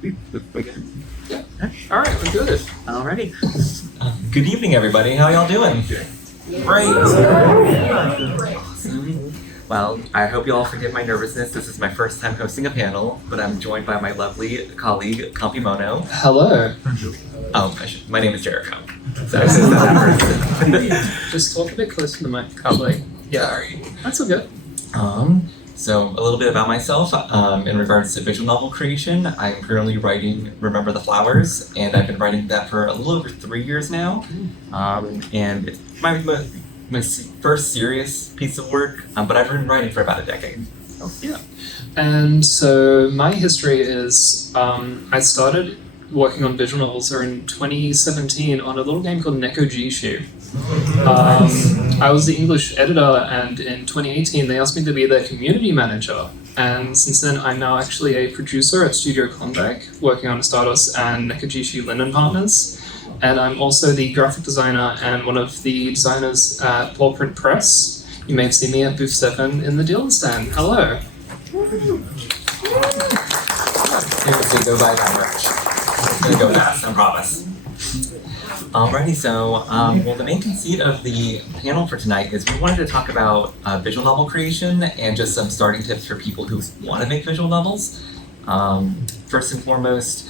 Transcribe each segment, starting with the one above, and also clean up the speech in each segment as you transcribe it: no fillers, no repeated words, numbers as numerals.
Yeah. All right, let's do this. Alrighty. Good evening, everybody. How y'all doing? Great. Well, I hope you all forgive my nervousness. This is my first time hosting a panel, but I'm joined by my lovely colleague, Compymono. Hello. My name is Jericho. So that Just talk a bit closer to the mic, actually. Yeah. Sorry. That's all good. So a little bit about myself. In regards to visual novel creation, I'm currently writing Remember the Flowers, and I've been writing that for a little over 3 years now. And it's my first serious piece of work, but I've been writing for about a decade. Oh, yeah. And so my history is I started working on visual novels in 2017 on a little game called Neko-Jishu. I was the English editor, and in 2018 they asked me to be their community manager. And since then, I'm now actually a producer at Studio Klondike, working on Stardust and Neko-Jishu Linden Partners. And I'm also the graphic designer and one of the designers at Paw Print Press. You may have seen me at Booth 7 in the dealer stand. Hello. It was to go by that much. It's gonna go fast, I promise. Alrighty, so the main conceit of the panel for tonight is we wanted to talk about visual novel creation and just some starting tips for people who want to make visual novels. First and foremost,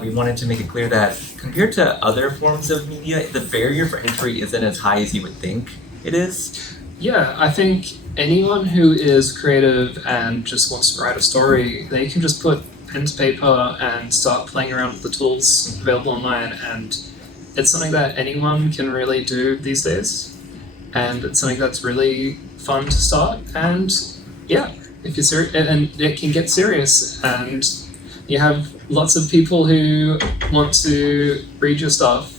we wanted to make it clear that compared to other forms of media, the barrier for entry isn't as high as you would think it is. Yeah, I think anyone who is creative and just wants to write a story, they can just put pen to paper and start playing around with the tools available online, and it's something that anyone can really do these days, and it's something that's really fun to start. And yeah, if you're serious, and it can get serious, and you have lots of people who want to read your stuff.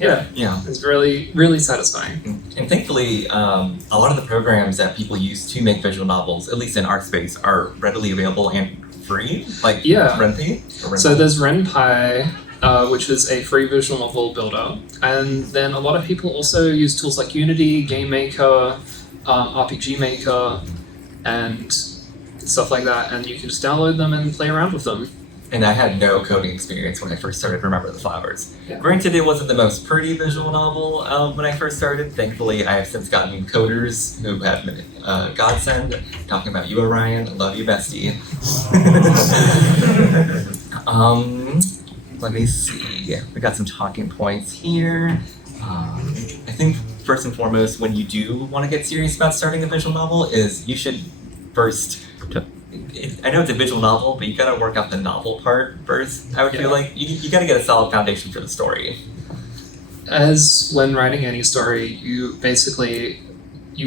Yeah, it's really, really satisfying. And thankfully, a lot of the programs that people use to make visual novels, at least in our space, are readily available and free, like Ren'Py. So there's Ren'Py, which is a free visual novel builder, and then a lot of people also use tools like Unity, Game Maker, RPG Maker, and stuff like that, and you can just download them and play around with them. And I had no coding experience when I first started Remember the Flowers. Yeah. Granted, it wasn't the most pretty visual novel when I first started. Thankfully, I have since gotten coders who have been godsend. Talking about you, Orion. I love you, bestie. Let me see. We got some talking points here. I think first and foremost, when you do want to get serious about starting a visual novel, is you should first. I know it's a visual novel, but you gotta work out the novel part first. I would feel like you gotta get a solid foundation for the story. As when writing any story, you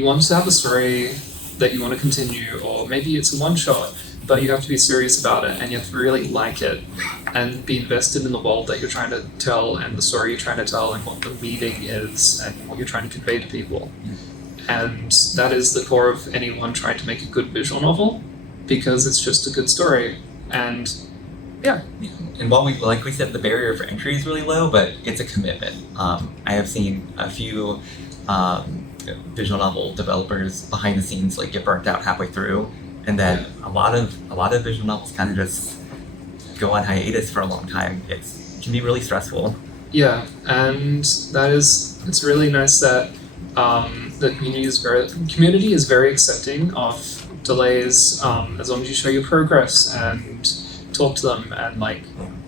want to have a story that you want to continue, or maybe it's a one-shot, but you have to be serious about it, and you have to really like it, and be invested in the world that you're trying to tell, and the story you're trying to tell, and what the meaning is, and what you're trying to convey to people. And that is the core of anyone trying to make a good visual novel, because it's just a good story. And and while we said, the barrier for entry is really low, but it's a commitment. I have seen a few visual novel developers behind the scenes get burnt out halfway through, and then a lot of visual novels kind of just go on hiatus for a long time. It can be really stressful. Yeah, and it's really nice that the community is very accepting of delays, as long as you show your progress and talk to them, and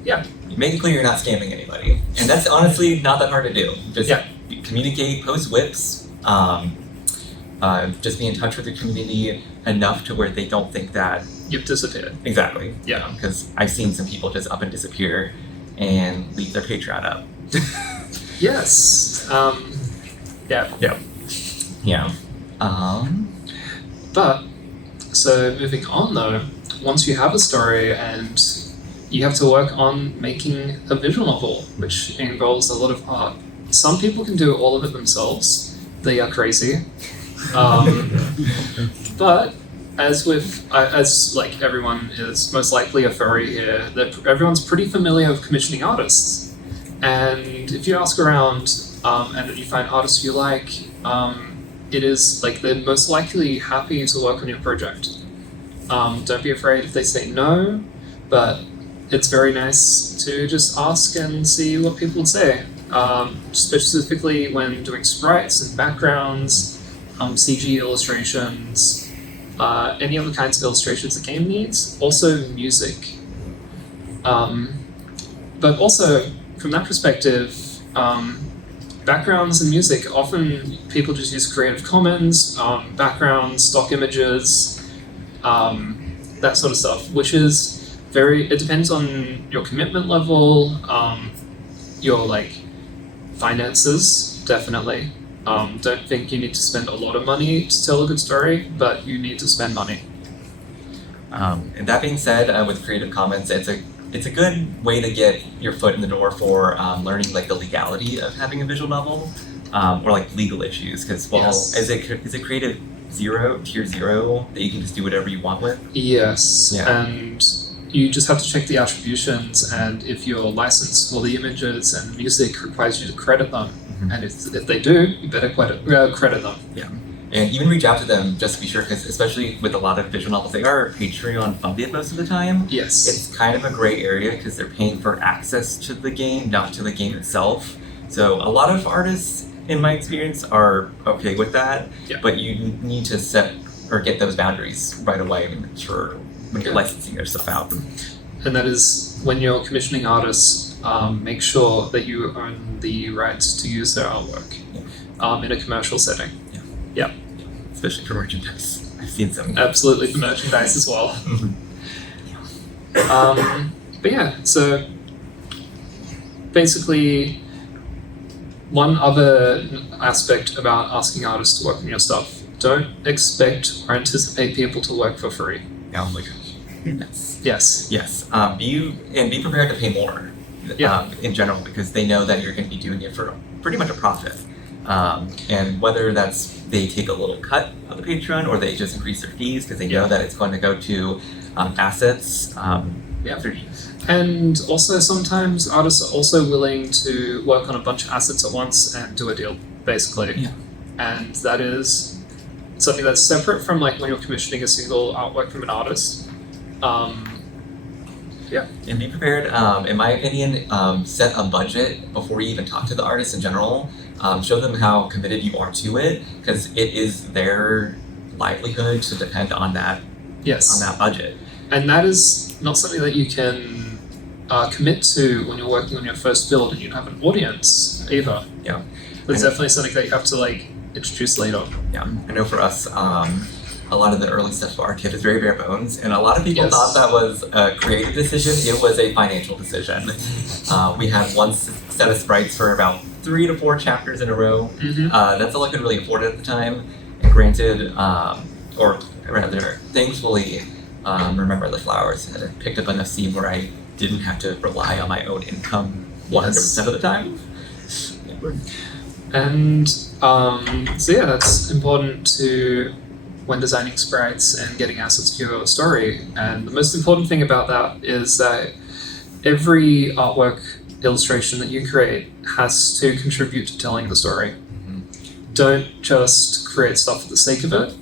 You make it clear you're not scamming anybody, and that's honestly not that hard to do. Just communicate, post whips, just be in touch with the community enough to where they don't think that you've disappeared. Exactly. Yeah. Because I've seen some people just up and disappear and leave their Patreon up. Yes. Yeah. But so moving on though, once you have a story and you have to work on making a visual novel, which involves a lot of art. Some people can do all of it themselves. They are crazy. But as everyone is most likely a furry here, everyone's pretty familiar with commissioning artists. And if you ask around and you find artists you like, it is they're most likely happy to work on your project. Don't be afraid if they say no, but it's very nice to just ask and see what people would say. Specifically when doing sprites and backgrounds, CG illustrations, any other kinds of illustrations the game needs. Also music. But also, from that perspective, backgrounds and music, often people just use Creative Commons, backgrounds, stock images, that sort of stuff, which is it depends on your commitment level, your finances, definitely. Don't think you need to spend a lot of money to tell a good story, but you need to spend money. And that being said, with Creative Commons, it's a good way to get your foot in the door for learning the legality of having a visual novel, or legal issues. Because is it Creative Tier 0 that you can just do whatever you want with? Yes, Yeah. and you just have to check the attributions, and if your license for the images and music requires you to credit them, and if they do, you better credit them. Yeah. And even reach out to them just to be sure, because especially with a lot of visual novels, they are Patreon funded most of the time. Yes. It's kind of a gray area because they're paying for access to the game, not to the game itself. So a lot of artists, in my experience, are okay with that. Yeah. But you need to set or get those boundaries right away when you're licensing your stuff out. And that is when you're commissioning artists, make sure that you own the rights to use their artwork in a commercial setting. Yeah. Especially for merchandise. I've seen some. Absolutely for merchandise as well. But yeah, so basically one other aspect about asking artists to work on your stuff, don't expect or anticipate people to work for free. Oh my gosh. Yes. Yes. Be prepared to pay more. In general, because they know that you're going to be doing it for pretty much a profit. And whether that's they take a little cut of the Patreon or they just increase their fees because they know that it's going to go to assets. And also sometimes artists are also willing to work on a bunch of assets at once and do a deal, basically. Yeah. And that is something that's separate from when you're commissioning a single artwork from an artist. And be prepared, in my opinion, set a budget before you even talk to the artist in general. Show them how committed you are to it, because it is their livelihood to depend on that budget. And that is not something that you can commit to when you're working on your first build and you don't have an audience either. Yeah. It's definitely something that you have to introduce later. Yeah, I know for us, a lot of the early stuff for our kit is very bare bones, and a lot of people thought that was a creative decision. It was a financial decision. We had one set of sprites for about 3 to 4 chapters in a row. That's all I could really afford at the time. And granted, or rather, thankfully, Remember the Flowers had picked up enough steam where I didn't have to rely on my own income 100% of the time. And so yeah, that's important when designing sprites and getting assets to your story. And the most important thing about that is that every artwork illustration that you create has to contribute to telling the story. Don't just create stuff for the sake of it.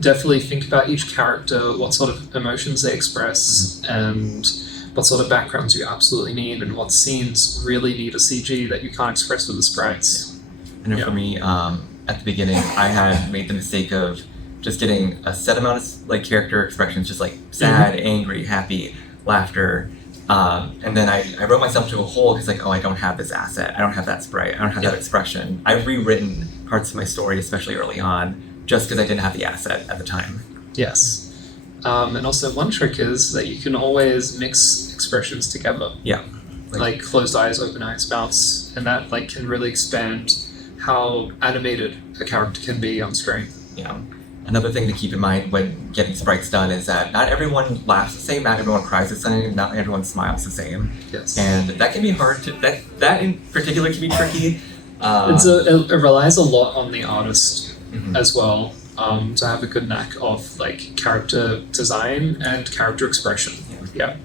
Definitely think about each character, what sort of emotions they express, and what sort of backgrounds you absolutely need, and what scenes really need a CG that you can't express with the sprites. I know for me, at the beginning, I had made the mistake of just getting a set amount of character expressions, just sad, angry, happy, laughter, and then I wrote myself to a hole because I don't have this asset, I don't have that sprite, I don't have that expression. I've rewritten parts of my story, especially early on, just because I didn't have the asset at the time. Yes. And also one trick is that you can always mix expressions together. Yeah. Like closed eyes, open eyes, bounce, and that can really expand how animated a character can be on screen. Yeah. Another thing to keep in mind when getting sprites done is that not everyone laughs the same, not everyone cries the same, not everyone smiles the same. Yes. And that can be hard to, that in particular can be tricky. It relies a lot on the artist as well, to have a good knack of character design and character expression. Yeah.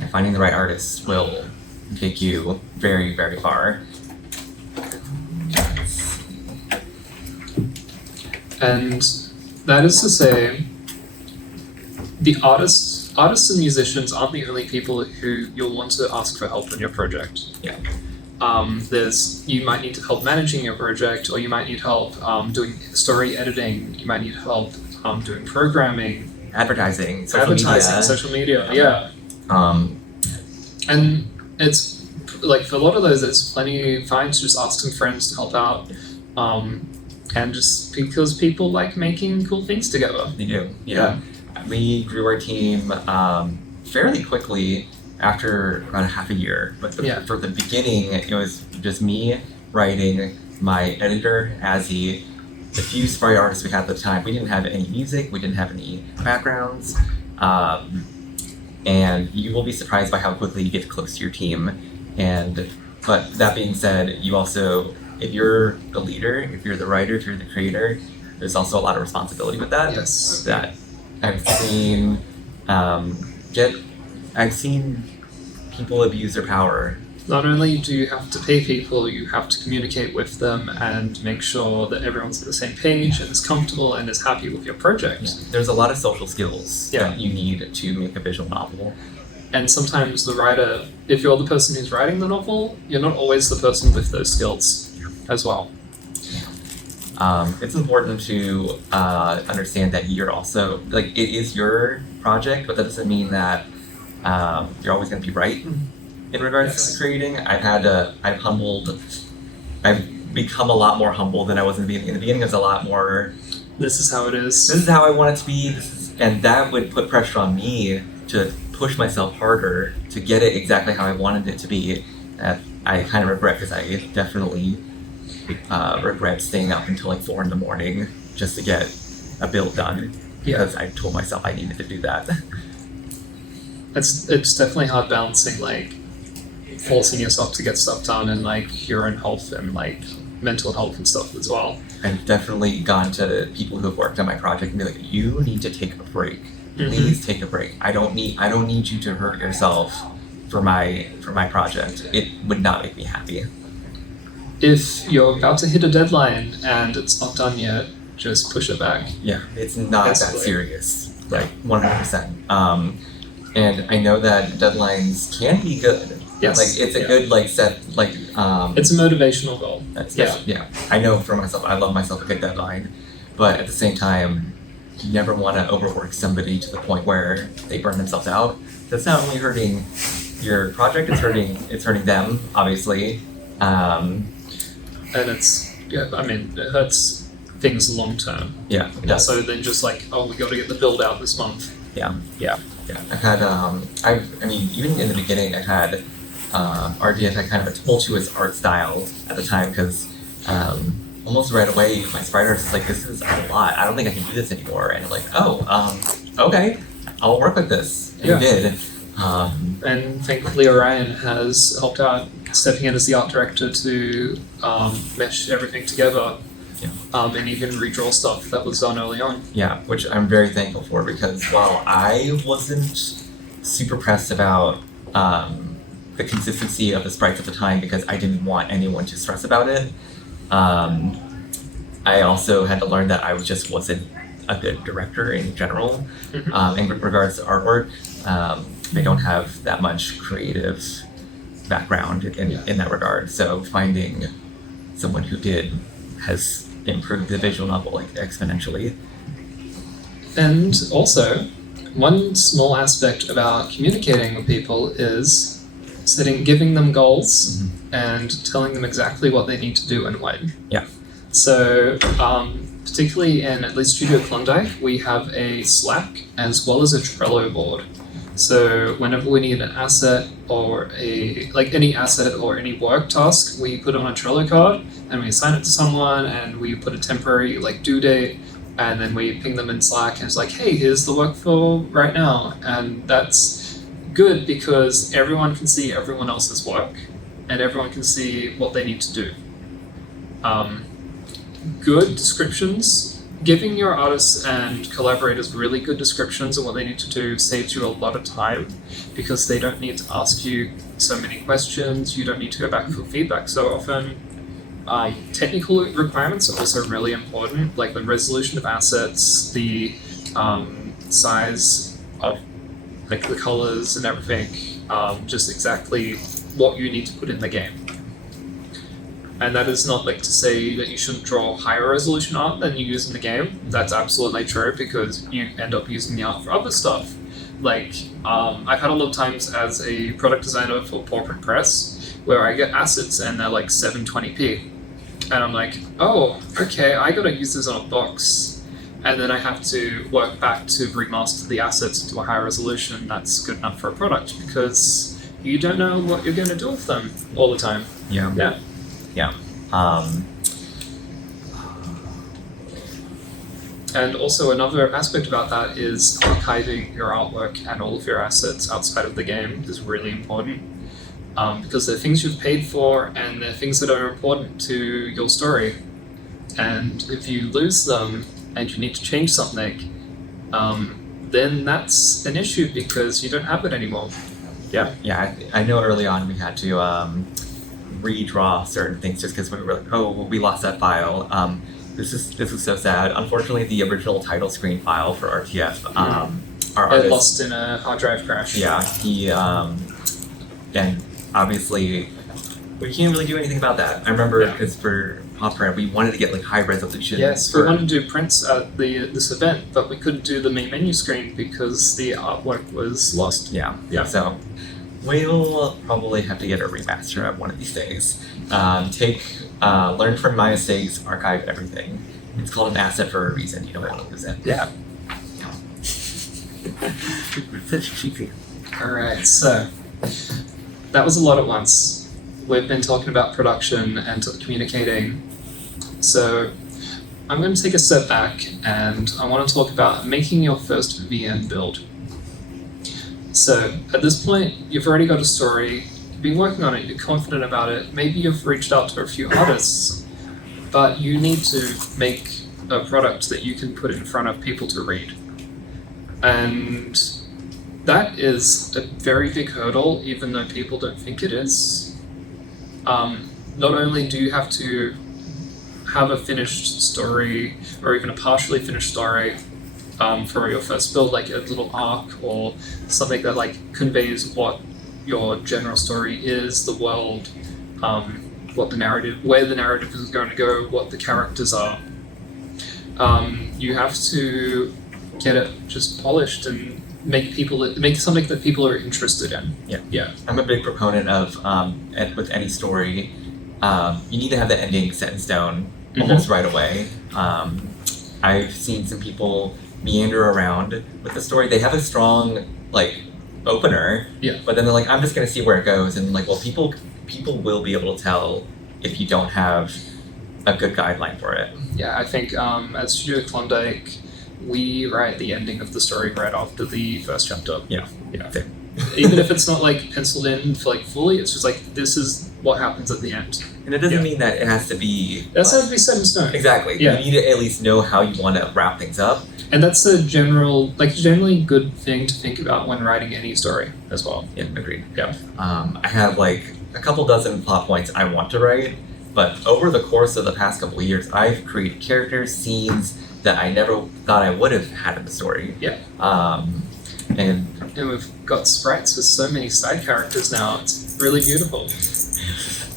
And finding the right artist will take you very, very far. And that is to say, the artists artists and musicians aren't the only people who you'll want to ask for help in your project. Yeah. You might need help managing your project, or you might need help doing story editing. You might need help doing programming, Advertising, social media. Yeah. And it's like for a lot of those, it's plenty fine to just ask some friends to help out, and just because people like making cool things together. They do, yeah. We grew our team fairly quickly after about half a year, but for the beginning, it was just me writing, my editor, Azzy, the few sprite artists we had at the time. We didn't have any music, we didn't have any backgrounds, and you will be surprised by how quickly you get close to your team. But that being said, you also, if you're the leader, if you're the writer, if you're the creator, there's also a lot of responsibility with that. Yes. That I've seen I've seen people abuse their power. Not only do you have to pay people, you have to communicate with them and make sure that everyone's on the same page and is comfortable and is happy with your project. Yeah. There's a lot of social skills that you need to make a visual novel. And sometimes the writer, if you're the person who's writing the novel, you're not always the person with those skills as well. It's important to understand that you're also, like, it is your project, but that doesn't mean that you're always going to be right in regards to creating. I've become a lot more humble than I was in the beginning. In the beginning, it was a lot more, this is how it is. This is how I want it to be. And that would put pressure on me to push myself harder to get it exactly how I wanted it to be. That I kind of regret, because I definitely regret staying up until like 4 a.m. just to get a build done. Because I told myself I needed to do that. It's definitely hard balancing like forcing yourself to get stuff done and like your own health and like mental health and stuff as well. I've definitely gone to people who've worked on my project and be like, you need to take a break. Please take a break. I don't need you to hurt yourself for my project. It would not make me happy. If you're about to hit a deadline and it's not done yet, just push it back. Yeah, it's not that serious. Like 100%. And I know that deadlines can be good. Yes. Like it's a good like set like it's a motivational goal. Yeah. I know for myself, I love myself a good deadline, but at the same time, you never want to overwork somebody to the point where they burn themselves out. That's not only hurting your project, it's hurting them, obviously. And it hurts things long term. Yeah. It does. So then just like, we got to get the build out this month. Yeah. I've had even in the beginning, I had RDF had kind of a tumultuous art style at the time, because almost right away my sprite artist is like, this is a lot, I don't think I can do this anymore, and I'm like, okay, I'll work with this. And he did. And thankfully Orion has helped out, stepping in as the art director to mesh everything together. And even redraw stuff that was done early on. Yeah, which I'm very thankful for, because while I wasn't super pressed about the consistency of the sprites at the time, because I didn't want anyone to stress about it, I also had to learn that I just wasn't a good director in general. In regards to artwork, they don't have that much creative background in that regard. So finding someone who did has improved the visual novel like exponentially. And also, one small aspect about communicating with people is giving them goals and telling them exactly what they need to do and when. Yeah. So, particularly in at least Studio Klondike, we have a Slack as well as a Trello board. So whenever we need an asset or any asset or any work task, we put it on a Trello card and we assign it to someone, and we put a temporary due date, and then we ping them in Slack and it's like, hey, here's the work for right now. And that's good because everyone can see everyone else's work and everyone can see what they need to do. Good descriptions. Giving your artists and collaborators really good descriptions of what they need to do saves you a lot of time, because they don't need to ask you so many questions. You don't need to go back for feedback so often. Technical requirements are also really important, like the resolution of assets, the size of like the colors and everything, just exactly what you need to put in the game. And that is not like to say that you shouldn't draw higher resolution art than you use in the game. That's absolutely true, because you end up using the art for other stuff. Like, I've had a lot of times as a product designer for Paw Print Press where I get assets and they're like 720p. And I'm like, oh, okay, I gotta use this on a box. And then I have to work back to remaster the assets to a higher resolution that's good enough for a product, because you don't know what you're going to do with them all the time. Yeah. Yeah. Yeah. And also another aspect about that is archiving your artwork and all of your assets outside of the game is really important, because they're things you've paid for and they're things that are important to your story. And if you lose them and you need to change something, then that's an issue because you don't have it anymore. Yeah. Yeah, I know early on we had to redraw certain things just because we were like, oh, we lost that file. This is so sad. Unfortunately, the original title screen file for RTF, our It artist, lost in a hard drive crash. yeah, he and obviously we can't really do anything about that. I remember because for Paw Print we wanted to get like high resolution. Yes, we wanted to do prints at this event, but we couldn't do the main menu screen because the artwork was lost. Yeah. Yeah. So we'll probably have to get a remaster of one of these things. Learn from my mistakes, archive everything. It's called an asset for a reason. You don't want to lose it. Yeah. Alright, so that was a lot at once. We've been talking about production and communicating. So I'm going to take a step back and I want to talk about making your first VN build. So at this point, you've already got a story, you've been working on it, you're confident about it, maybe you've reached out to a few artists, but you need to make a product that you can put in front of people to read. And that is a very big hurdle, even though people don't think it is. Not only do you have to have a finished story, or even a partially finished story, for your first build, like a little arc or something that like conveys what your general story is, the world, what the narrative, where the narrative is going to go, what the characters are. You have to get it just polished and make something that people are interested in. Yeah. I'm a big proponent of with any story, you need to have the ending set in stone almost right away. I've seen some people meander around with the story. They have a strong like opener, but then they're like, I'm just gonna see where it goes, and like, well, people will be able to tell if you don't have a good guideline for it. Yeah, I think at Studio Klondike, we write the ending of the story right after the first chapter. Yeah. Even if it's not like penciled in for like fully, it's just like, this is what happens at the end. And it doesn't mean that it has to be. That has to be set in stone. Exactly. Yeah. You need to at least know how you want to wrap things up. And that's a generally good thing to think about when writing any story as well. Yeah, agreed. Yeah. I have like a couple dozen plot points I want to write, but over the course of the past couple of years, I've created characters, scenes that I never thought I would have had in the story. Yeah. And we've got sprites with so many side characters now. It's really beautiful.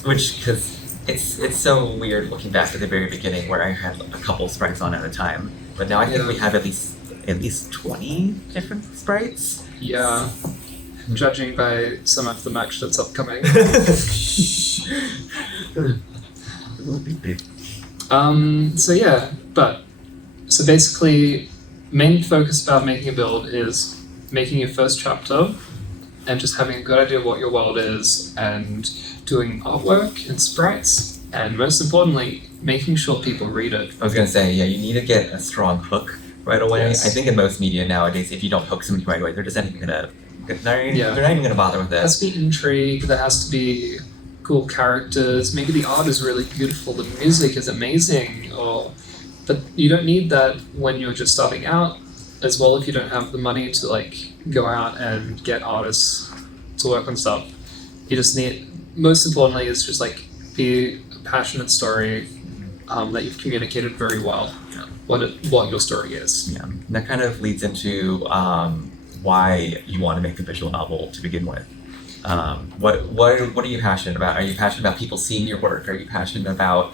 because it's so weird looking back at the very beginning where I had a couple sprites on at a time, but now I think we have at least 20 different sprites. Yeah. Judging by some of the match that's upcoming. So basically, main focus about making a build is making your first chapter and just having a good idea of what your world is and doing artwork and sprites, and most importantly, making sure people read it. I was gonna say, yeah, you need to get a strong hook right away. Yes. I think in most media nowadays, if you don't hook somebody right away, they're not even gonna bother with There it. has to be intrigue, there has to be cool characters, maybe the art is really beautiful, the music is amazing, but you don't need that when you're just starting out, as well if you don't have the money to like go out and get artists to work on stuff. You just need, most importantly, is just like be a passionate story that you've communicated very well what your story is. Yeah, and that kind of leads into why you want to make a visual novel to begin with. What are you passionate about? Are you passionate about people seeing your work? Are you passionate about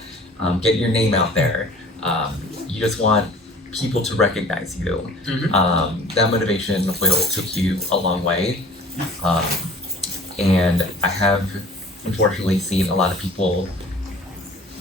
getting your name out there? You just want people to recognize you. That motivation will take you a long way. And I have unfortunately seen a lot of people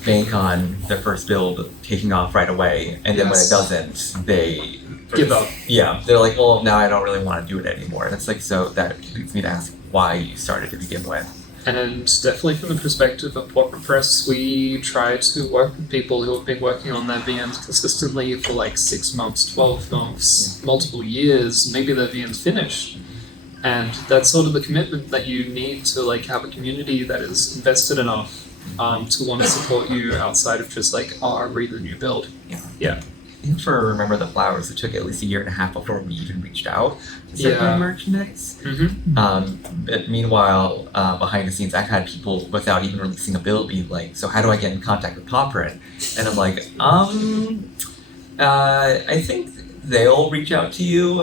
bank on their first build taking off right away, and then when it doesn't, they Give up. Yeah, they're like, well, now I don't really want to do it anymore. And it's like, so that leads me to ask why you started to begin with. And definitely from the perspective of Portrait Press, we try to work with people who have been working on their VMs consistently for like 6 months, 12 months, multiple years. Maybe their VM's finished. And that's sort of the commitment that you need to like have a community that is invested enough to want to support you outside of just like, oh, I read the new build. Yeah. I think for Remember the Flowers, it took at least 1.5 years before we even reached out to start doing merchandise. But meanwhile, behind the scenes, I've had people without even releasing a build be like, so how do I get in contact with Popprint? And I'm like, I think they'll reach out to you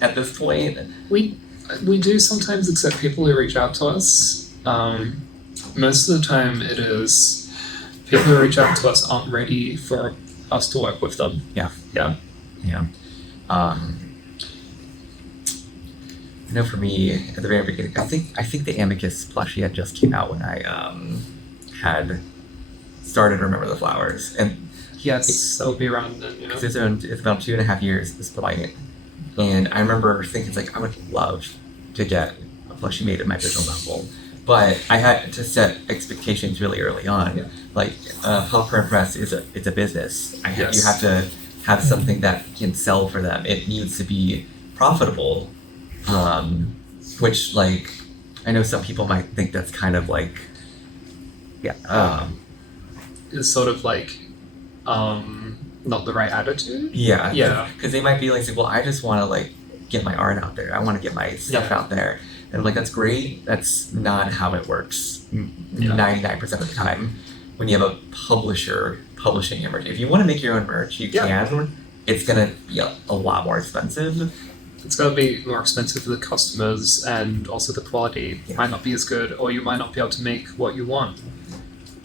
at this point. We do sometimes accept people who reach out to us. Most of the time it is people who reach out to us aren't ready for us to work with them. Yeah. I know for me at the very beginning, I think the Amicus plushie had just came out when I had started Remember the Flowers, and yes, that'll be around then. It's about 2.5 years at this point, and I remember thinking it's like I would love to get a plushie made in my visual novel, but I had to set expectations really early on. Like Popprint Press it's a business. You have to have something that can sell for them. It needs to be profitable, which like I know some people might think that's kind of like it's sort of like not the right attitude. Because they might be like, well, I just want to like get my art out there. I want to get my stuff out there. And I'm like, that's great. That's not how it works 99% of the time. When you have a publisher publishing your merch, if you want to make your own merch, you can. It's going to be a lot more expensive. It's going to be more expensive for the customers, and also the quality might not be as good, or you might not be able to make what you want.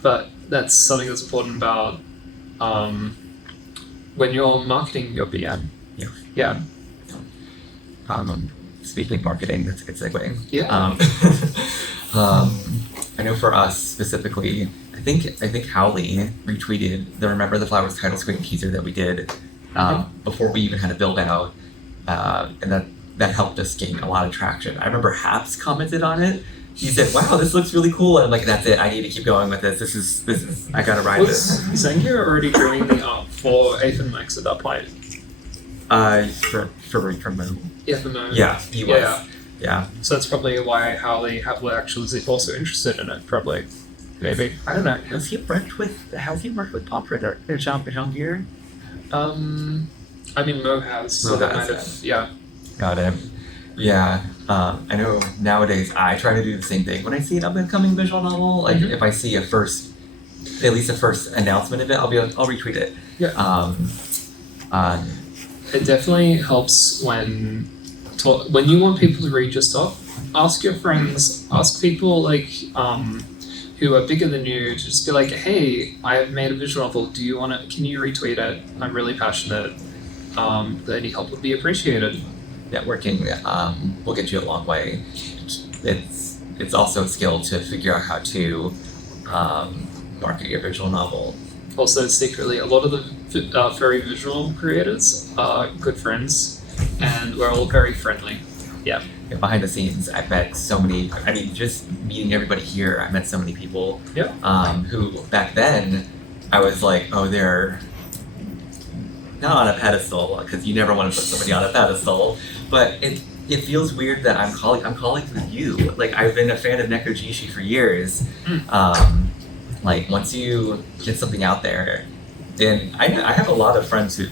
But that's something that's important about when you're marketing your VM. Speaking of marketing, that's a good segue. I know for us specifically, I think Howley retweeted the Remember the Flowers title screen teaser that we did before we even had a build out, and that helped us gain a lot of traction. I remember Haps commented on it. He said, "Wow, this looks really cool," and I'm like, "That's it. I need to keep going with this. This is. I gotta ride this." Was Zengia already doing the art for Aethan Max at that point? For Mo. For Mo. Yeah, he was. Yeah. So that's probably why Howley actually is also interested in it. Probably, maybe. I don't know. Has he worked with Popprint or Jean Gear? I mean, Mo has. So that might have. Got it. Yeah. I know nowadays I try to do the same thing when I see an up and coming visual novel. Like if I see at least a first announcement of it, I'll retweet it. It definitely helps when you want people to read your stuff. Ask your friends, ask people like who are bigger than you, to just be like, hey, I have made a visual novel. Can you retweet it? I'm really passionate. Any help would be appreciated. Networking will get you a long way. It's also a skill to figure out how to market your visual novel. Also, secretly, a lot of the furry visual creators are good friends, and we're all very friendly. Yeah. Behind the scenes, I've met so many. I mean, just meeting everybody here, I met so many people. Who back then, I was like, oh, they're not on a pedestal, because you never want to put somebody on a pedestal. But it feels weird that I'm colleagues with you. Like, I've been a fan of Neko Jishi for years. Like, once you get something out there, and I have a lot of friends whose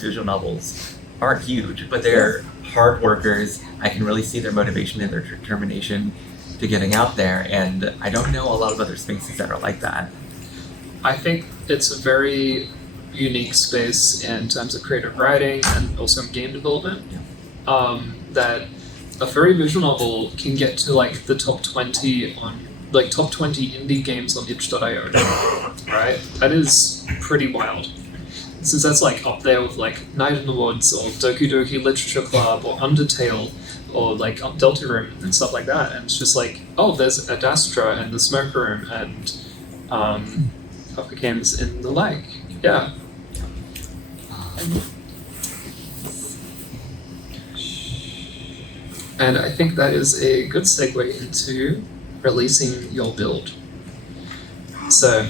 visual novels aren't huge, but they're hard workers. I can really see their motivation and their determination to getting out there, and I don't know a lot of other spaces that are like that. I think it's a very unique space in terms of creative writing and also in game development. that a furry visual novel can get to like the top 20 on like top 20 indie games on itch.io, right? That is pretty wild. Since that's like up there with like Night in the Woods or Doki Doki Literature Club or Undertale or like Deltarune and stuff like that. And it's just like, oh, there's Adastra and the Smoke Room and other games in the like. Yeah. And I think that is a good segue into releasing your build. So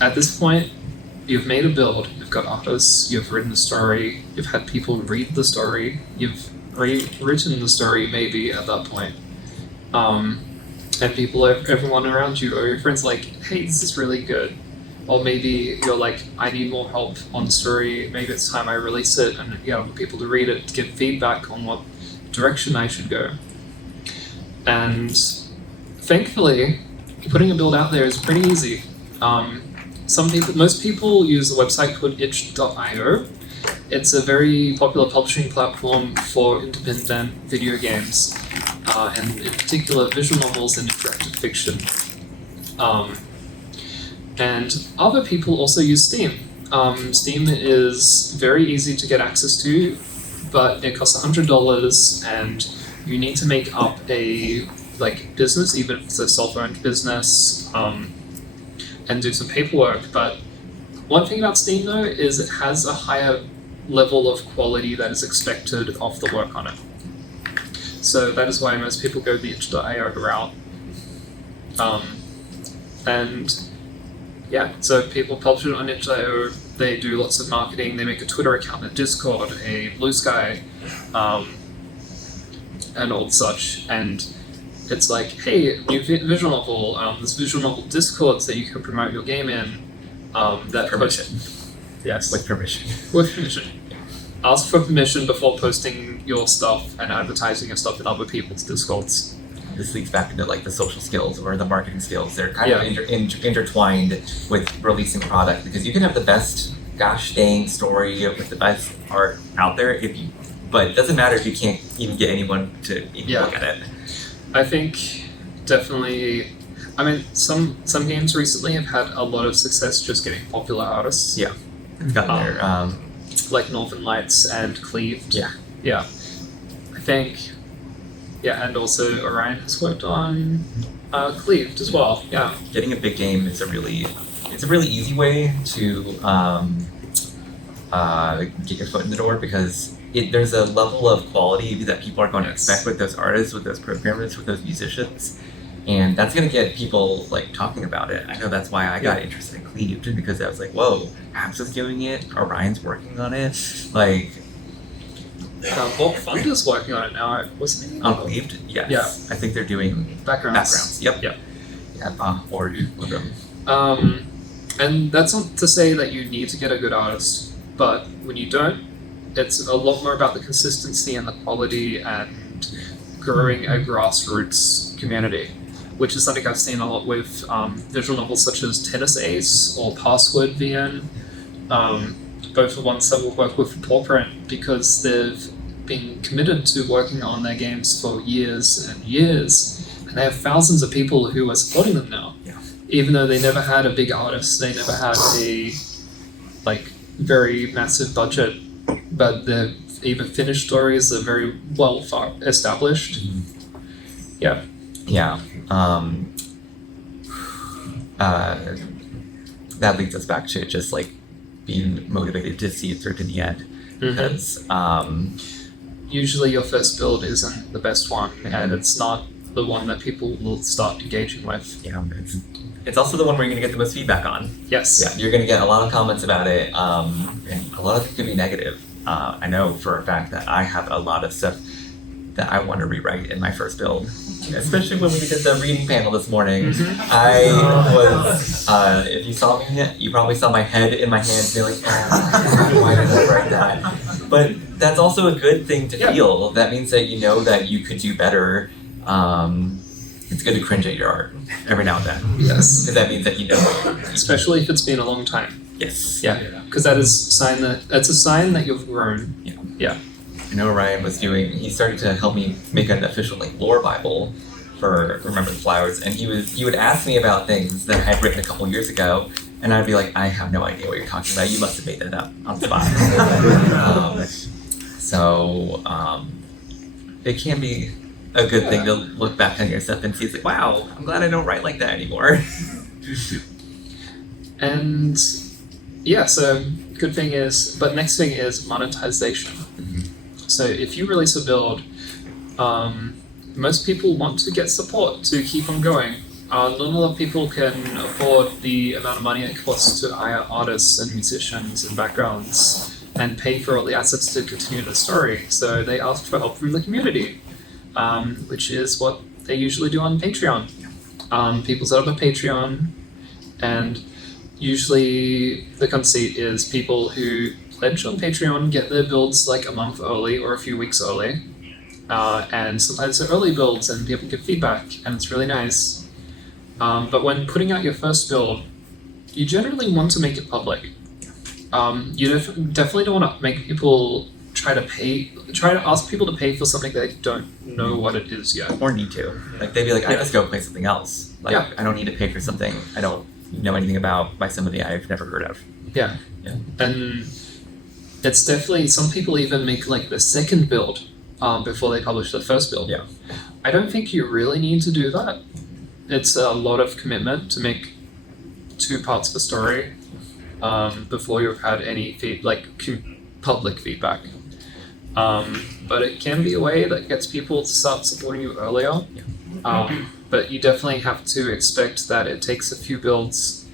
at this point, you've made a build, you've got artists, you've written a story, you've had people read the story, you've rewritten the story maybe at that point. And people, everyone around you or your friends like, hey, this is really good. Or maybe you're like, I need more help on the story, maybe it's time I release it and you have people to read it, to give feedback on what direction I should go. And thankfully, putting a build out there is pretty easy. Most people use a website called itch.io. It's a very popular publishing platform for independent video games, and in particular visual novels and interactive fiction. And other people also use Steam. Steam is very easy to get access to, but it costs $100 and you need to make up a business, even if it's a self-owned business, and do some paperwork. But one thing about Steam though is it has a higher level of quality that is expected of the work on it. So that is why most people go the itch.io route. And yeah, so people publish it on itch.io, they do lots of marketing, they make a Twitter account, a Discord, a Blue Sky, and all such. And it's like, hey, new visual novel, this visual novel Discords that you can promote your game in. That Permission. Yes. With permission. With permission. Ask for permission before posting your stuff and advertising your stuff in other people's Discords. This leads back into like the social skills or the marketing skills. They're kind of intertwined with releasing product, because you can have the best gosh dang story with the best art out there but it doesn't matter if you can't even get anyone to even look at it. I think definitely. I mean, some games recently have had a lot of success just getting popular artists. Yeah, it's gotten there. Like Northern Lights and Cleaved. Yeah. Yeah. I think. Yeah, and also Orion has worked on Cleaved as well. Yeah. Getting a big game is a really easy way to get your foot in the door, because there's a level of quality that people are going to expect with those artists, with those programmers, with those musicians, and that's going to get people like talking about it. I know that's why I got interested in Cleaved, because I was like, whoa, Abs is doing it, Orion's working on it, like. Bob Funder's working on it now, wasn't he? On Cleaved, yes. Yeah. I think they're doing backgrounds. Yep. Yeah. Yeah. Or with them. And that's not to say that you need to get a good artist, but when you don't, it's a lot more about the consistency and the quality and growing a grassroots community, which is something I've seen a lot with visual novels such as Tennis Ace or Password VN. Both are ones that will work with Pawprint, because they've been committed to working on their games for years and years, and they have thousands of people who are supporting them now. Yeah. Even though they never had a big artist, they never had a very massive budget, but they've even finished stories are very well established. Mm-hmm. Yeah. Yeah. That leads us back to just like being motivated to see it through to the end, because usually your first build isn't the best one, and it's not the one that people will start engaging with. Yeah, it's also the one where you're going to get the most feedback on. Yes. Yeah, you're going to get a lot of comments about it, and a lot of it could be negative. I know for a fact that I have a lot of stuff that I want to rewrite in my first build, especially when we did the reading panel this morning. I was, if you saw me, you probably saw my head in my hands being like, why did I write that? But that's also a good thing to feel. That means that you know that you could do better. It's good to cringe at your art every now and then. Yes. Because that means that you know. Especially if it's been a long time. Yes. Yeah. Because that's a sign that you've grown. Yeah. Yeah. I know Ryan was he started to help me make an official like lore Bible for Remember the Flowers, and he would ask me about things that I had written a couple years ago, and I'd be like, I have no idea what you're talking about. You must have made that up on the spot. It can be a good thing to look back on your stuff and see, it's like, wow, I'm glad I don't write like that anymore. And yeah, so good thing is, but next thing is monetization. So if you release a build, most people want to get support to keep on going. Not a lot of people can afford the amount of money it costs to hire artists and musicians and backgrounds and pay for all the assets to continue the story. So they ask for help from the community, which is what they usually do on Patreon. People set up a Patreon, and usually the conceit is people who pledge on Patreon get their builds like a month early or a few weeks early. And sometimes they're early builds and people give feedback, and it's really nice. But when putting out your first build, you generally want to make it public. You definitely don't want to make people try to ask people to pay for something they don't know what it is yet. Or need to. Like, they'd be like, I just go play something else. Like, I don't need to pay for something I don't know anything about by somebody I've never heard of. Yeah. And it's definitely, some people even make like the second build before they publish the first build. Yeah. I don't think you really need to do that. It's a lot of commitment to make 2 parts of a story before you've had any public feedback. But it can be a way that gets people to start supporting you earlier. But you definitely have to expect that it takes a few builds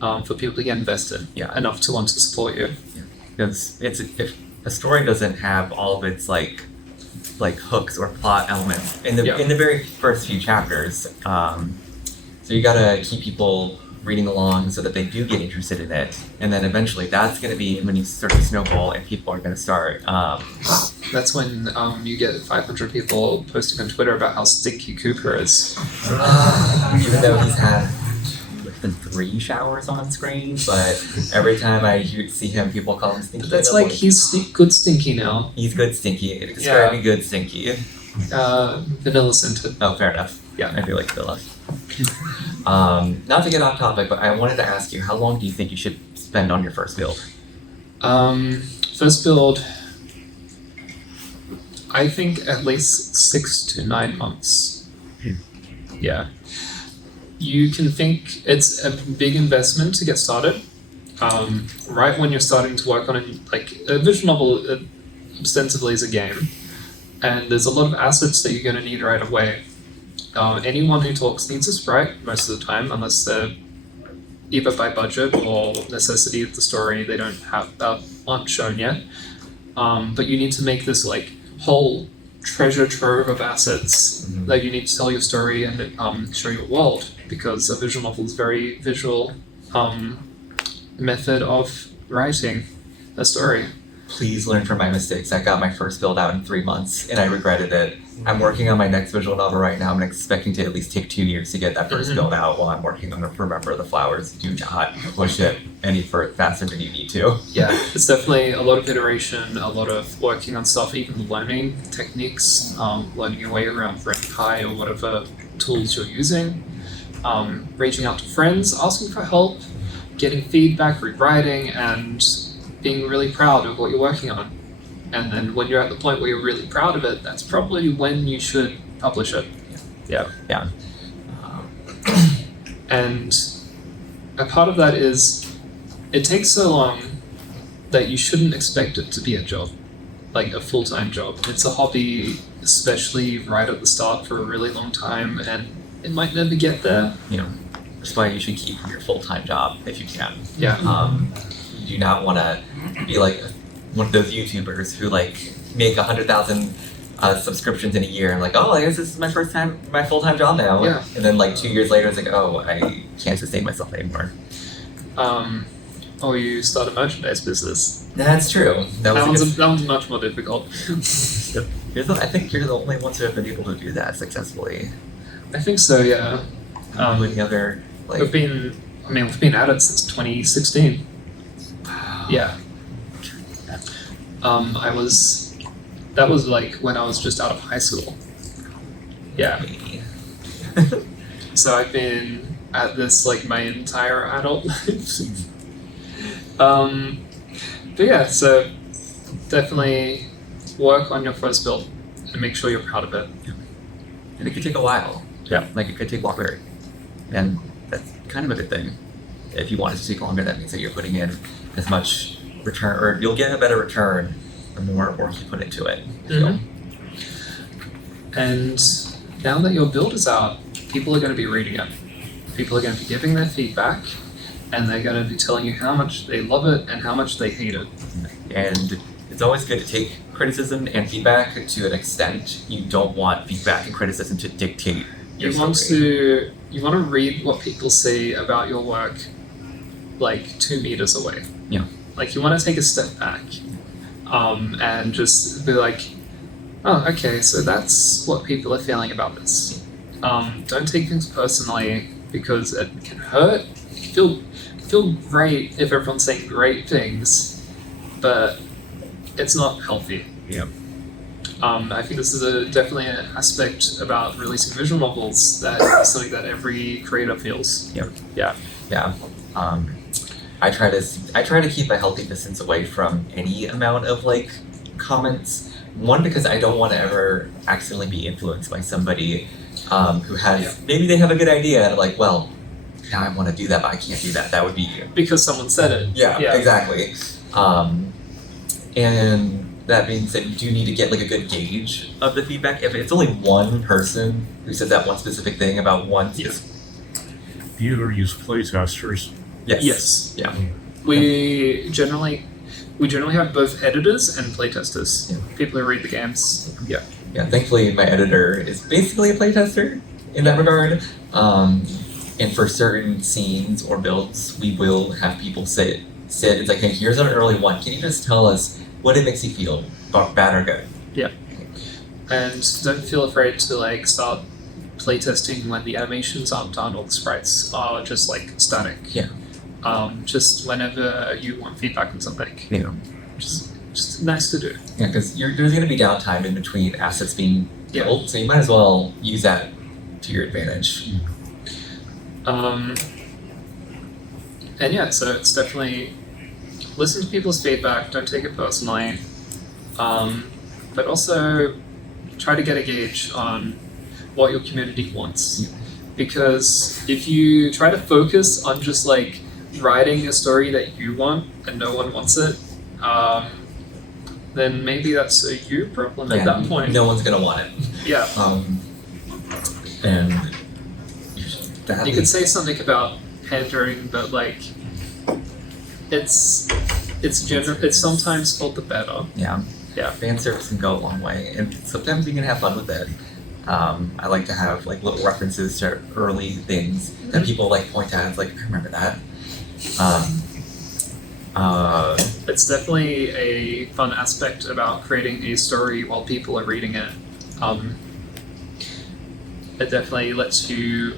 for people to get invested enough to want to support you. Because if a story doesn't have all of its like hooks or plot elements in the very first few chapters, so you gotta keep people reading along so that they do get interested in it, and then eventually that's going to be when you sort of snowball and people are going to start. That's when you get 500 people posting on Twitter about how stinky Cooper is. Even though he's had less than 3 showers on screen, but every time I see him, people call him stinky. That's like he's good stinky now. He's good stinky. Describe me good stinky. Vanilla scented. Oh, fair enough. Yeah. I feel like vanilla. Not to get off topic, but I wanted to ask you, how long do you think you should spend on your first build? First build, I think at least 6 to 9 months. Yeah. You can think it's a big investment to get started. Right when you're starting to work on it, like a visual novel ostensibly is a game, and there's a lot of assets that you're going to need right away. Anyone who talks needs a sprite most of the time, unless they're either by budget or necessity of the story they aren't shown yet. But you need to make this like whole treasure trove of assets that you need to tell your story and show your world, because a visual novel is a very visual method of writing a story. Please learn from my mistakes. I got my first build out in 3 months and I regretted it. I'm working on my next visual novel right now. I'm expecting to at least take 2 years to get that first build out while I'm working on Remember the Flowers. Do not push it any faster than you need to. Yeah, it's definitely a lot of iteration, a lot of working on stuff, even learning techniques, learning your way around Pi or whatever tools you're using, reaching out to friends, asking for help, getting feedback, rewriting, and being really proud of what you're working on. And then when you're at the point where you're really proud of it, that's probably when you should publish it. Yeah. And a part of that is it takes so long that you shouldn't expect it to be a job, like a full-time job. It's a hobby, especially right at the start, for a really long time, and it might never get there. That's why you should keep your full-time job if you can. Yeah. You do not want to be like one of those YouTubers who like make 100,000 subscriptions in a year and like, oh, I guess this is my full-time job now. Yeah. And then like 2 years later, it's like, oh, I can't sustain myself anymore. Or you start a merchandise business. That's true. That one's much more difficult. I think you're the only ones who have been able to do that successfully. I think so, yeah. With the other, like, we've been at it since 2016. Yeah. I was that was like when I was just out of high school. Yeah. So I've been at this like my entire adult life. But yeah, so definitely work on your first build and make sure you're proud of it. And it could take a while. Yeah. Like it could take longer. And that's kind of a good thing. If you want it to take longer, that means that you're putting in as much return, or you'll get a better return the more work you put into it. And now that your build is out, people are going to be reading it. People are going to be giving their feedback, and they're going to be telling you how much they love it and how much they hate it. And it's always good to take criticism and feedback to an extent. You don't want feedback and criticism to dictate your You want story. to read what people say about your work like 2 meters away. Yeah. Like you want to take a step back, and just be like, oh, okay, so that's what people are feeling about this. Don't take things personally because it can hurt. Feel great if everyone's saying great things, but it's not healthy. Yeah. I think this is definitely an aspect about releasing visual novels that is something that every creator feels. Yeah. I try to keep a healthy distance away from any amount of like comments. One, because I don't want to ever accidentally be influenced by somebody who has maybe they have a good idea and like, well, now I want to do that, but I can't do that. That would be Because someone said it. yeah. Exactly. And that being said, you do need to get like a good gauge of the feedback. If it's only one person who says that one specific thing about one, Yeah. Do you ever use playtesters? Yes. Yeah. We generally have both editors and playtesters. Yeah. People who read the games. Yeah. Yeah, thankfully my editor is basically a playtester in that regard. And for certain scenes or builds, we will have people sit. It's like, hey, here's an early one. Can you just tell us what it makes you feel, bad or good? And don't feel afraid to like start playtesting when the animations aren't done or the sprites are just like static. Yeah. Just whenever you want feedback on something. Yeah. Just nice to do. Yeah, because there's going to be downtime in between assets being Yeah. built, so you might as well use that to your advantage. And yeah, so it's definitely listen to people's feedback, don't take it personally, but also try to get a gauge on what your community wants. Because if you try to focus on just like writing a story that you want and no one wants it, then maybe that's a you problem at that point. No one's going to want it. Yeah. And You could say something about pandering, but like it's sometimes called the better. Yeah. Yeah. Fan service can go a long way, and sometimes you can have fun with it. I like to have like little references to early things that people like point at. It's like, I remember that. It's definitely a fun aspect about creating a story while people are reading it. It definitely lets you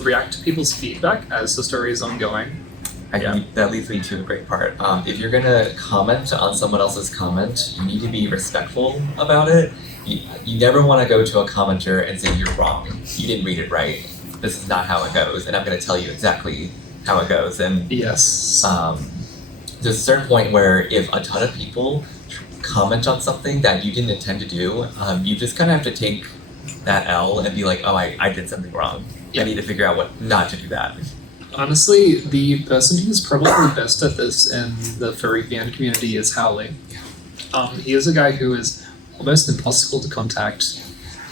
react to people's feedback as the story is ongoing. That leads me to a great part. If you're gonna comment on someone else's comment, you need to be respectful about it. You never want to go to a commenter and say you're wrong. You didn't read it right. This is not how it goes, and I'm gonna tell you exactly how it goes. And Yes. there's a certain point where if a ton of people comment on something that you didn't intend to do, you just kind of have to take that L and be like, oh, I did something wrong. Yeah. I need to figure out what not to do that. Honestly, the person who's probably best at this in the furry fan community is Howley. He is a guy who is almost impossible to contact,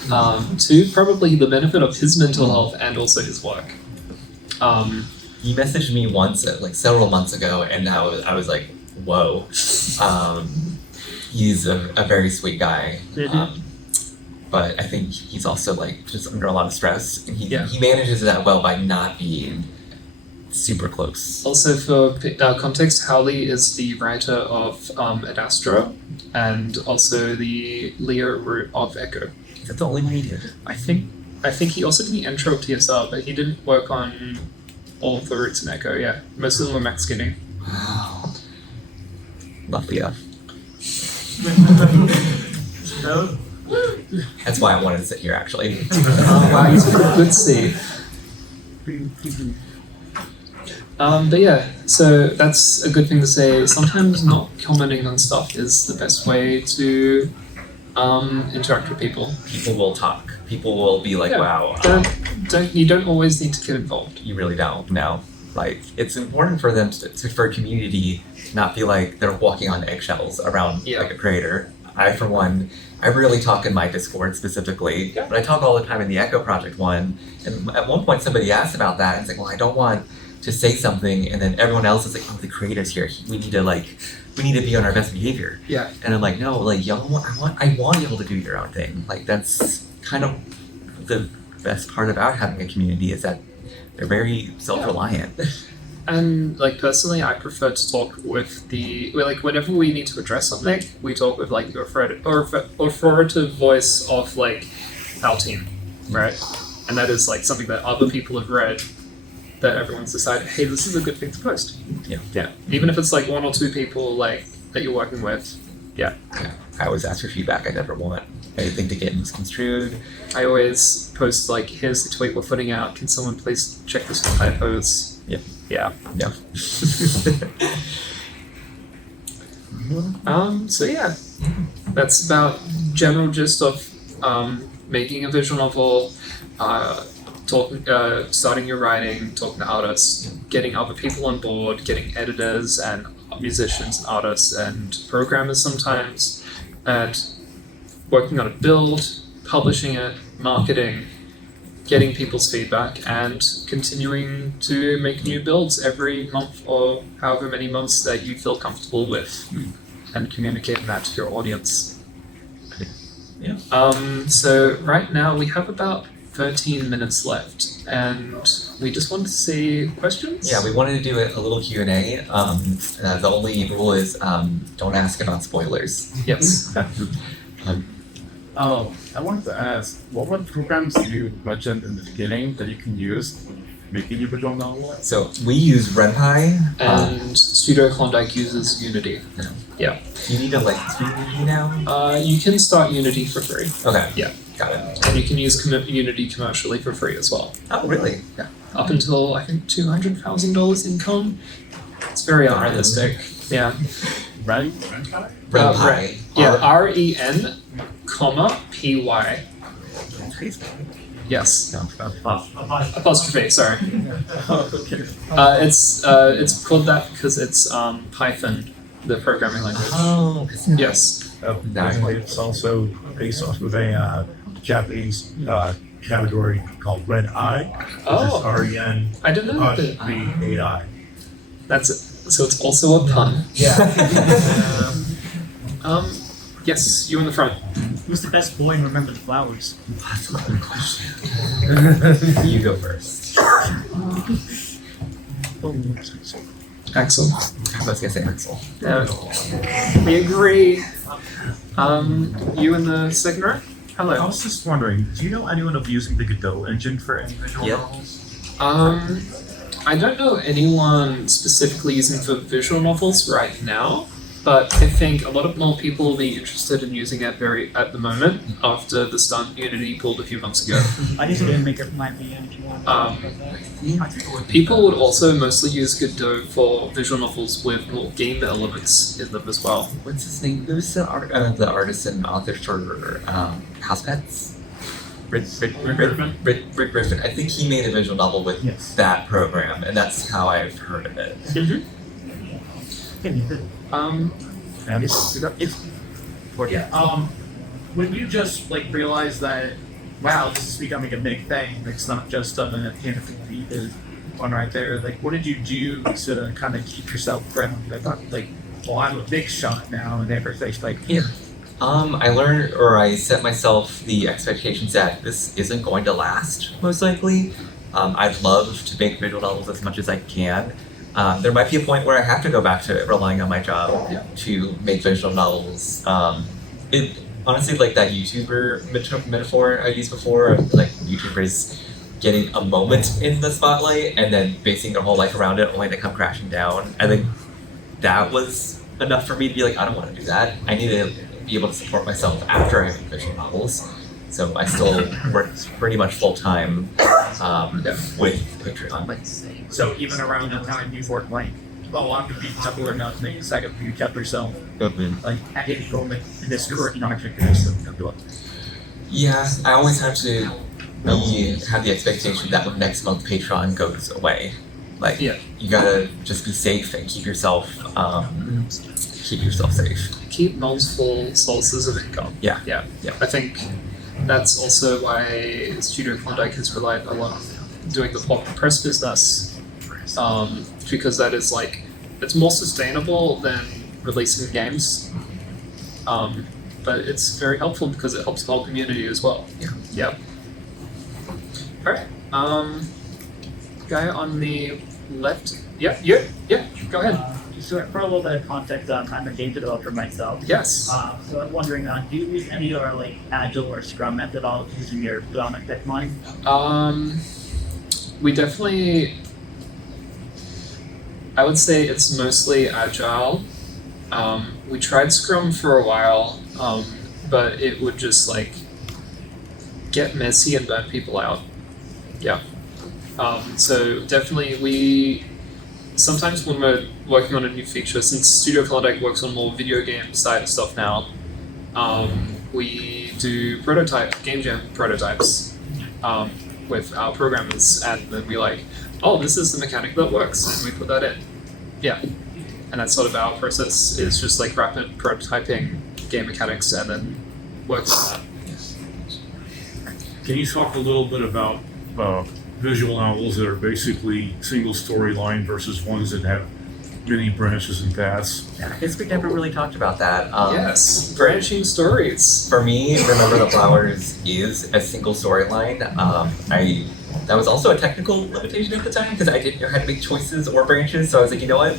to probably the benefit of his mental health and also his work. He messaged me once, like several months ago, and I was like, whoa. He's a very sweet guy. But I think he's also like just under a lot of stress, and he manages that well by not being super close. Also, for context, Howley is the writer of Ad Astra and also the Leah root of Echo. Is that the only one he did? I think he also did the intro of TSR, but he didn't work on all of the roots in Echo. Yeah, most of them were Max Skinny. Wow. Love Leah. That's why I wanted to sit here, actually. Wow, he's good to see. But yeah, so that's a good thing to say. Sometimes not commenting on stuff is the best way to interact with people. People will talk. People will be like, Yeah. wow. You don't always need to get involved. You really don't. No. Like, it's important for them for a community to not feel like they're walking on eggshells around Yeah. like a creator. I, for one, I rarely talk in my Discord specifically, Yeah. but I talk all the time in the Echo Project one. And at one point, somebody asked about that, and it's like, well, I don't want to say something, and then everyone else is like, oh, the creator's here. We need to be on our best behavior. Yeah. And I'm like, no, like, y'all I want you able to do your own thing. Like, that's kind of the best part about having a community is that they're very self-reliant. And like personally, I prefer to talk with whenever we need to address something, we talk with like the authoritative voice of like our team, right? And that is like something that other people have read, that everyone's decided, hey, this is a good thing to post. Yeah. Even if it's like one or two people like that you're working with. I always ask for feedback. I never want anything to get misconstrued. I always post like, here's the tweet we're putting out. Can someone please check this for typos? Yep. Yeah. Yeah. So yeah, that's about general gist of making a visual novel, starting your writing, talking to artists, getting other people on board, getting editors and musicians and artists and programmers sometimes, and working on a build, publishing it, marketing, getting people's feedback, and continuing to make new builds every month or however many months that you feel comfortable with, and communicating that to your audience. Yeah. So right now we have about 13 minutes left, and we just wanted to see questions. Yeah, we wanted to do a little Q&A. The only rule is don't ask about spoilers. Yes. Oh, I wanted to ask, what were the programs you mentioned in the beginning that you can use when making your visual novel? So we use RenPy. And Studio Klondike uses Unity. You need to license for Unity now? You can start Unity for free, Okay. Yeah. Got it. and you can use Unity commercially for free as well. Oh, really? Up until I think $200,000 income. It's very unrealistic. Yeah. Right? RenPy. REN, PY. Yes. Apostrophe. Sorry. It's called that because it's Python, the programming language. Oh, Yes. Actually, it's also based off of a Japanese category called Red Eye, which Oh. is REN I didn't know that. AI. That's it. So it's also a pun. Yeah. Yes, you in the front. Who's the best boy and remember the flowers? that's a good question. You go first. Axel. I was gonna say Axel. We agree. You in the second row? I Hello. was just wondering, do you know anyone of using the Godot engine for any visual Yep. novels? I don't know anyone specifically using for visual novels right now, but I think a lot more people will be interested in using it at the moment after the stunt Unity pulled a few months ago. I need to make it my VM if you want. People would also mostly use Godot for visual novels with more game elements in them as well. What's his name? Who's the artist and author for House Pets? Rick Griffin. I think he made a visual novel with Yes. that program, and that's how I've heard of it. And When you just like realize that, wow, this is becoming a big thing. It's not just an one right there. Like, what did you do to kind of keep yourself grounded? I thought, like, well, I'm a big shot now, and everything's like, I learned, or I set myself the expectations that this isn't going to last, most likely. I'd love to make visual novels as much as I can. There might be a point where I have to go back to relying on my job to make visual novels. Honestly, like that YouTuber metaphor I used before, of like YouTubers getting a moment in the spotlight and then basing their whole life around it only to come crashing down. I think that was enough for me to be like, I don't want to do that. I need to be able to support myself after I make visual novels. So I still work pretty much full time with Patreon. So even around the time you work like a lot of people have learned how to make a second you kept yourself like at any moment in this current non-fiction system. Yeah, I always have to have the expectation that when next month Patreon goes away, like Yeah. you gotta just be safe and keep yourself safe. Keep multiple sources of income. Yeah. Yeah. Yeah. I think that's also why Studio Klondike has relied a lot on doing the pop press business, because that is like, it's more sustainable than releasing games, but it's very helpful because it helps the whole community as well. Yeah. Yep. Alright, guy on the left, yeah, go ahead. So for a little bit of context, I'm a game developer myself. Yes. So I'm wondering, do you use any of our like Agile or Scrum methodologies in your development pipeline? We definitely, I would say it's mostly Agile. We tried Scrum for a while, but it would just like get messy and burn people out. Yeah. So definitely sometimes when we're working on a new feature, since Studio Klondike works on more video game side of stuff now, we do game jam prototypes with our programmers, and then we like, oh, this is the mechanic that works, and we put that in. Yeah. And that's sort of our process, is just like rapid prototyping game mechanics and then working on that. Can you talk a little bit about visual novels that are basically single storyline versus ones that have many branches and paths? Yeah, I guess we never really talked about that. Yes, branching stories. For me, Remember the Flowers is a single storyline. That was also a technical limitation at the time because I didn't know how to make choices or branches. So I was like, you know what?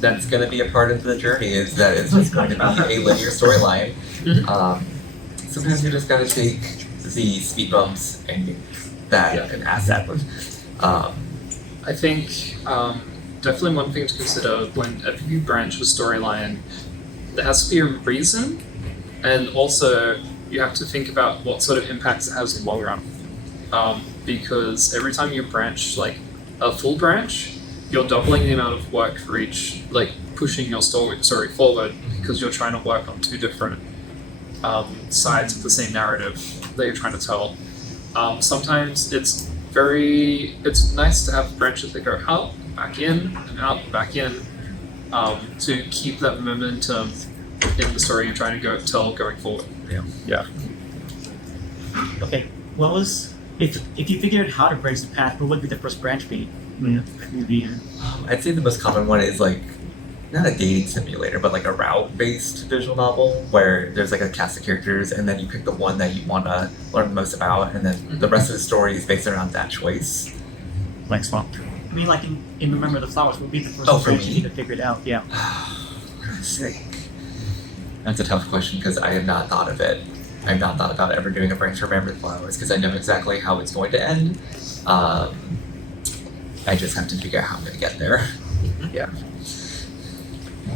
That's going to be a part of the journey. Is that it's just going to be a linear storyline. Sometimes you just got to take the speed bumps and that an asset with. I think definitely one thing to consider whenever you branch a storyline, there has to be a reason, and also you have to think about what sort of impacts it has in the long run. Because every time you branch like a full branch, you're doubling the amount of work for each, like pushing your story forward, because you're trying to work on two different sides of the same narrative that you're trying to tell. Sometimes it's nice to have branches that go out, back in, and out, back in, to keep that momentum in the story you're trying to tell going forward. Yeah. Okay, what was if you figured out how to branch the path, what would be the first branch be? I'd say the most common one is like not a dating simulator, but like a route-based visual novel where there's like a cast of characters, and then you pick the one that you want to learn the most about, and then the rest of the story is based around that choice. Thanks, Mom. I mean, like in Remember the Flowers, what would be the first Oh, for branch me? you to figure it out? Yeah. That's a tough question because I have not thought of it. I've not thought about ever doing a branch for Remember the Flowers because I know exactly how it's going to end. I just have to figure out how I'm going to get there. Yeah.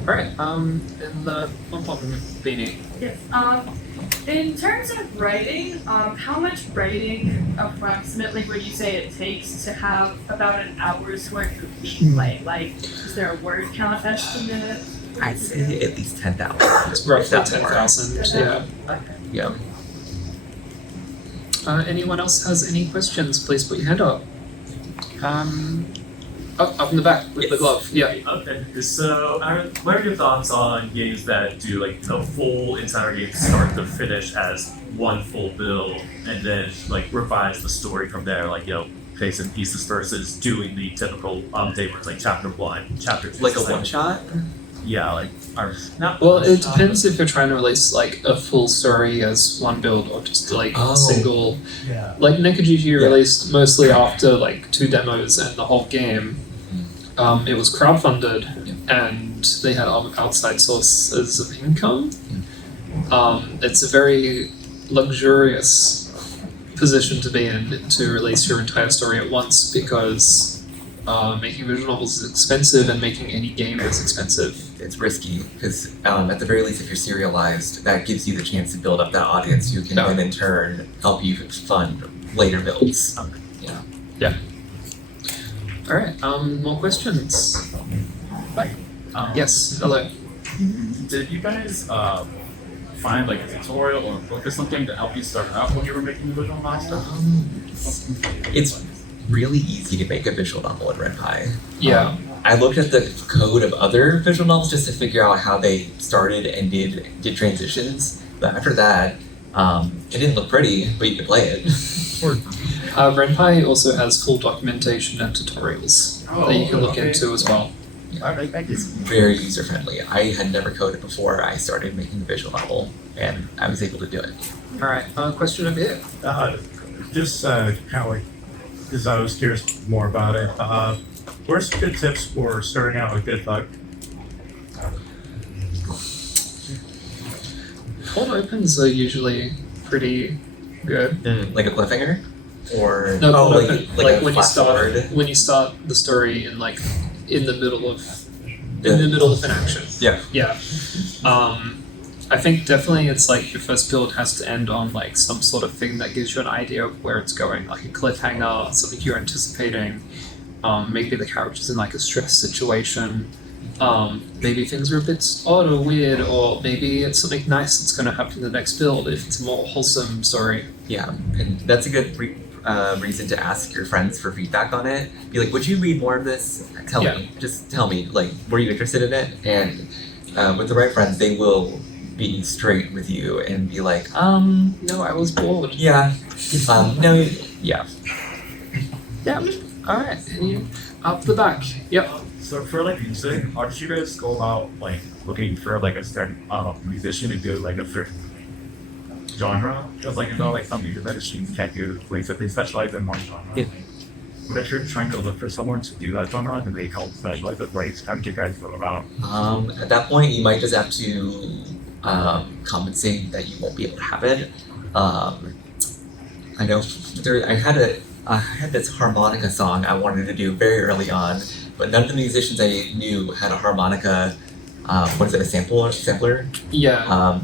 Alright, in the pom-pom beanie. Yes. In terms of writing, how much writing approximately would you say it takes to have about an hour's worth of gameplay? Like, is there a word count estimate? I'd say at least 10,000. It's roughly If not more. 10,000, yeah. Yeah. Anyone else has any questions, please put your hand up. Up in the back with the glove, yeah. Okay, so what are your thoughts on games that do like a full entire game start to finish as one full build and then like revise the story from there, like phase and pieces versus doing the typical tables like chapter 1, chapter 2. Like a one-shot? Yeah, like not Well, it depends if you're trying to release like a full story as one build or just like a single. Yeah. Like Nekojiji released mostly after like 2 demos and the whole game. It was crowdfunded and they had outside sources of income. It's a very luxurious position to be in to release your entire story at once because making visual novels is expensive and making any game is expensive. It's risky because at the very least, if you're serialized, that gives you the chance to build up that audience who can then in turn help you fund later builds. All right, more questions? Yes, hello. Did you guys find like a tutorial or a book or something to help you start out when you were making the visual novel? It's really easy to make a visual novel in RedPie. Yeah. I looked at the code of other visual novels just to figure out how they started and did transitions. But after that, it didn't look pretty, but you could play it. RedPie also has full documentation and tutorials that you can look into as well. It's very user friendly. I had never coded before I started making the visual novel, and I was able to do it. All right, question over here. Just kind of like, because I was curious more about it. Where's good tips for starting out with GitHub? Cold opens are usually pretty good. Like a cliffhanger, or No, cold like, open, like a when you flash start forward. when you start the story in the middle of an action. Yeah. Yeah. I think definitely it's like your first build has to end on like some sort of thing that gives you an idea of where it's going, like a cliffhanger, something you're anticipating. Maybe the character's in like a stress situation. Maybe things are a bit odd or weird, or maybe it's something nice that's going to happen in the next build if it's a more wholesome story. Yeah, and that's a good reason to ask your friends for feedback on it. Be like, would you read more of this? Tell me. Just tell me. Like, were you interested in it? And with the right friends, they will be straight with you and be like, no, I was bored. Yeah. No, yeah. Yeah. All right. Up the back. Yep. So for like music, how did you guys go about like looking for like a certain musician to do like a certain genre? Because like like some music musicians can't do ways that they specialize in one genre. Yeah. But if you're trying to look for someone to do that genre, then they help specialize in ways. How did you guys go about? At that point, you might just have to compensate that you won't be able to have it. I know I had this harmonica song I wanted to do very early on, but none of the musicians I knew had a harmonica. What is it? A sampler? Yeah.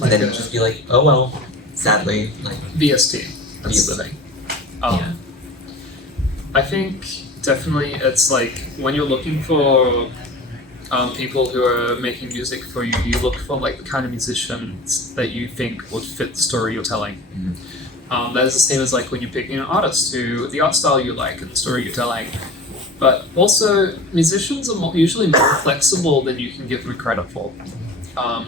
And then just be like, oh well. Sadly, like VST. That's the thing. Yeah. I think definitely it's like when you're looking for people who are making music for you, you look for like the kind of musicians that you think would fit the story you're telling. That is the same as like when you're picking an artist who the art style you like and the story you're telling. But also, musicians are usually more flexible than you can give them credit for.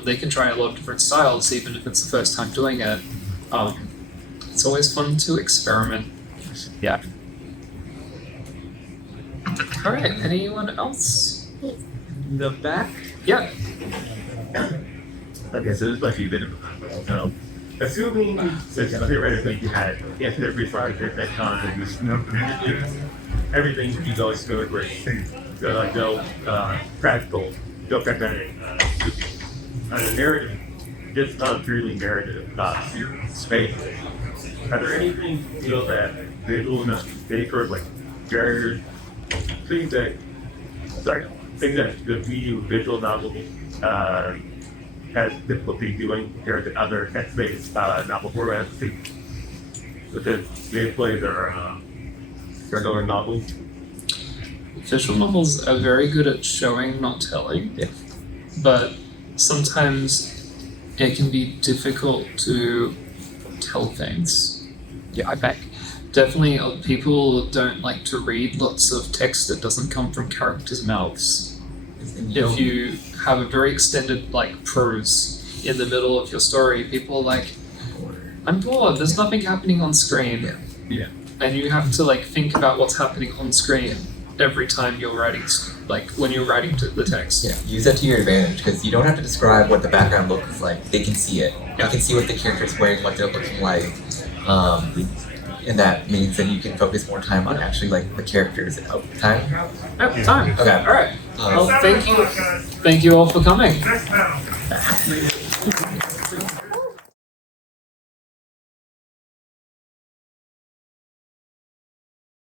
They can try a lot of different styles, even if it's the first time doing it. It's always fun to experiment. Yeah. All right, anyone else? In the back? Yeah. Okay, so this is like you've been, assuming since I think right, like you had every Friday that content, everything is always good, great. So like no practical, no pragmatic. The narrative, just not purely narrative, space. Are there anything that visual paper like barriers, things that the visual novel has difficulty doing compared to other text-based novel formats? Because gameplay or regular novels. Visual novels are very good at showing, not telling. Yeah. But sometimes it can be difficult to tell things. Yeah, I bet. Definitely people don't like to read lots of text that doesn't come from characters' mouths. If you have a very extended like prose in the middle of your story, people are like, I'm bored, there's nothing happening on screen. Yeah. And you have to like think about what's happening on screen every time you're writing, like when you're writing to the text. Yeah, use that to your advantage because you don't have to describe what the background looks like. They can see it. Yeah. They can see what the character's wearing, what they're looking like. And that means that you can focus more time on actually like the characters. Time? Yep, time. Okay. All right. Well, thank you all for coming.